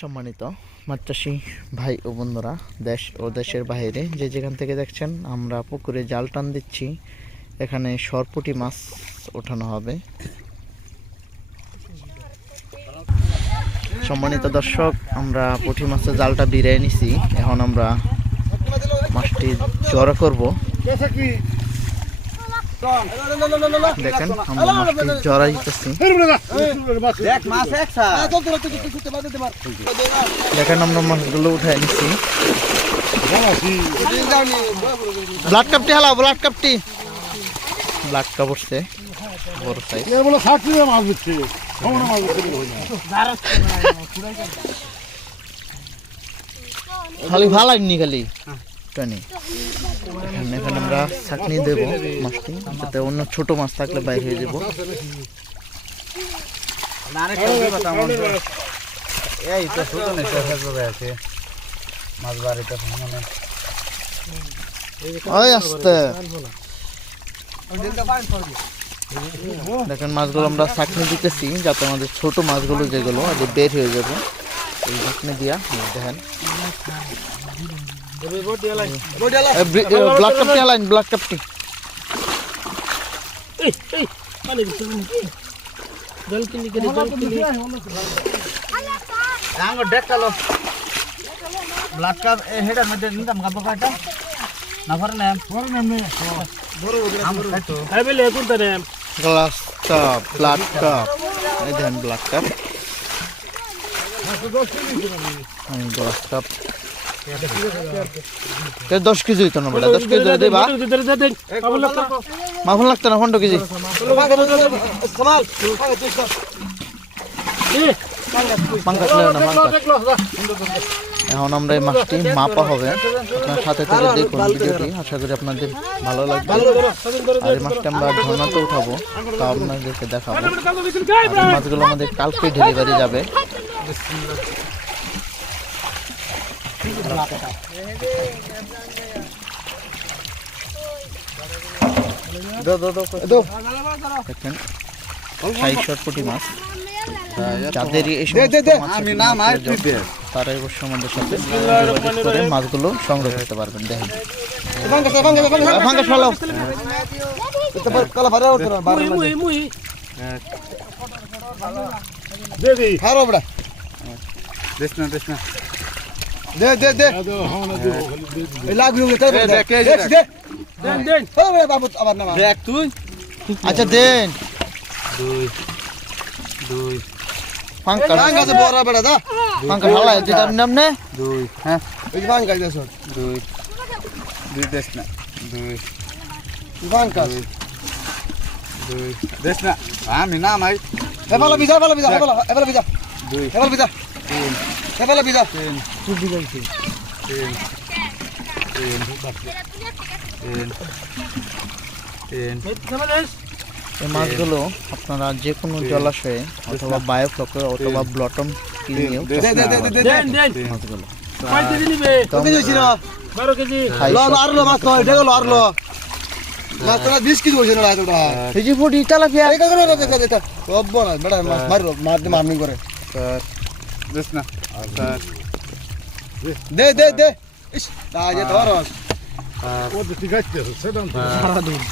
সম্মানিত মাছ চাষি ভাই ও বন্ধুরা, দেশ ও দেশের বাইরে যে যেখান থেকে দেখছেন, আমরা পুকুরে জাল টান দিচ্ছি। এখানে সরপুঁটি মাছ ওঠানো হবে। সম্মানিত দর্শক, আমরা পুঁটি মাছের জালটা বিরিয়ে নিছি। এখন আমরা মাছটি জড়ো করব। দেখেন আমরা মাছটি জড়াই দিতেছি। দেখেন আমরা মাছগুলো উঠাই নিচ্ছি। ব্লাড কাপটি হালা, ব্লাড কাপটি ব্লাড কাপ উঠছে বড় সাইজ। খালি ভালাইনি খালি টানি। এখানে আমরা ছাকনি দেব মাছটি, যাতে অন্য ছোট মাছ থাকলে বাইর হয়ে যাব। দেখেন মাছগুলো আমরা ছাকনি দিতেছি, যাতে আমাদের ছোট মাছগুলো যেগুলো আগে বের হয়ে যাবে। এই ছাকনি দিয়া দেখেন ব্লাড কাপটি আলাইন, ব্লাড কাপটি ব্লাড কাপ হেডার মধ্যে নিতাম কাপ কাটা না ভরে না ভরে না বড় বড় তো আইবেলে কোন তারে গ্লাস কাপ, ব্লাড কাপ। এই দেখেন blood carp, glass cup 10 KG হইতো না বলে 10 কেজি দেবা মাখন লাগতো না 15 কেজি। এখন আমরা এই মাছটি মাপা হবে। আপনার সাথে থেকে দেখুন ভিডিওটি, আশা করি আপনাদের ভালো লাগবে। আর এই মাছটা আমরা ঝর্ণাতে উঠাবো, তা আপনাদেরকে দেখাবো। আর মাছগুলো আমাদের কালকে ডেলিভারি যাবে। দেখেন 60 কোটি মাছ। যাদের তারা অবশ্য আমাদের সাথে যোগাযোগ করে মাছগুলো সংগ্রহ করতে পারবেন। দেখেন আচ্ছা দেন পাঙ্কা বড় বড় দা পাঙ্কা হালা যেটা নাম নে 2 হ্যাঁ এই পাঙ্কা দেছ 2 দেশ না 2 পাঙ্কা 2 দেশ না আমি না নাই এবালা বিজা 2 এবালা বিজা 3 এবালা বিজা 3 খুব বিজাইছে 3 এই মাছগুলো আপনারা যে কোনো জলাশয়ে অথবা বায়োফ্লকে অথবা ব্লটম কিনেও মাছগুলো 20 কেজি হয়েছে না এতটা এই যে ফুটি তেলাপিয়া মারনি করে দেখ না দে দে দে ইস তাজে ধরস ও তো ঠিক আছে সেটা সারা দিন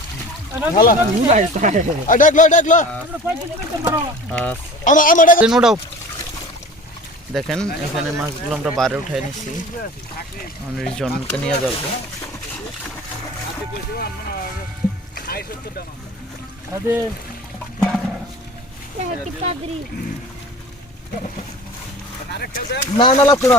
দেখেন এখানে মাছগুলো আমরা বারে উঠাই নিচ্ছি, জনকে নিয়ে যাবো। না লাগতো না।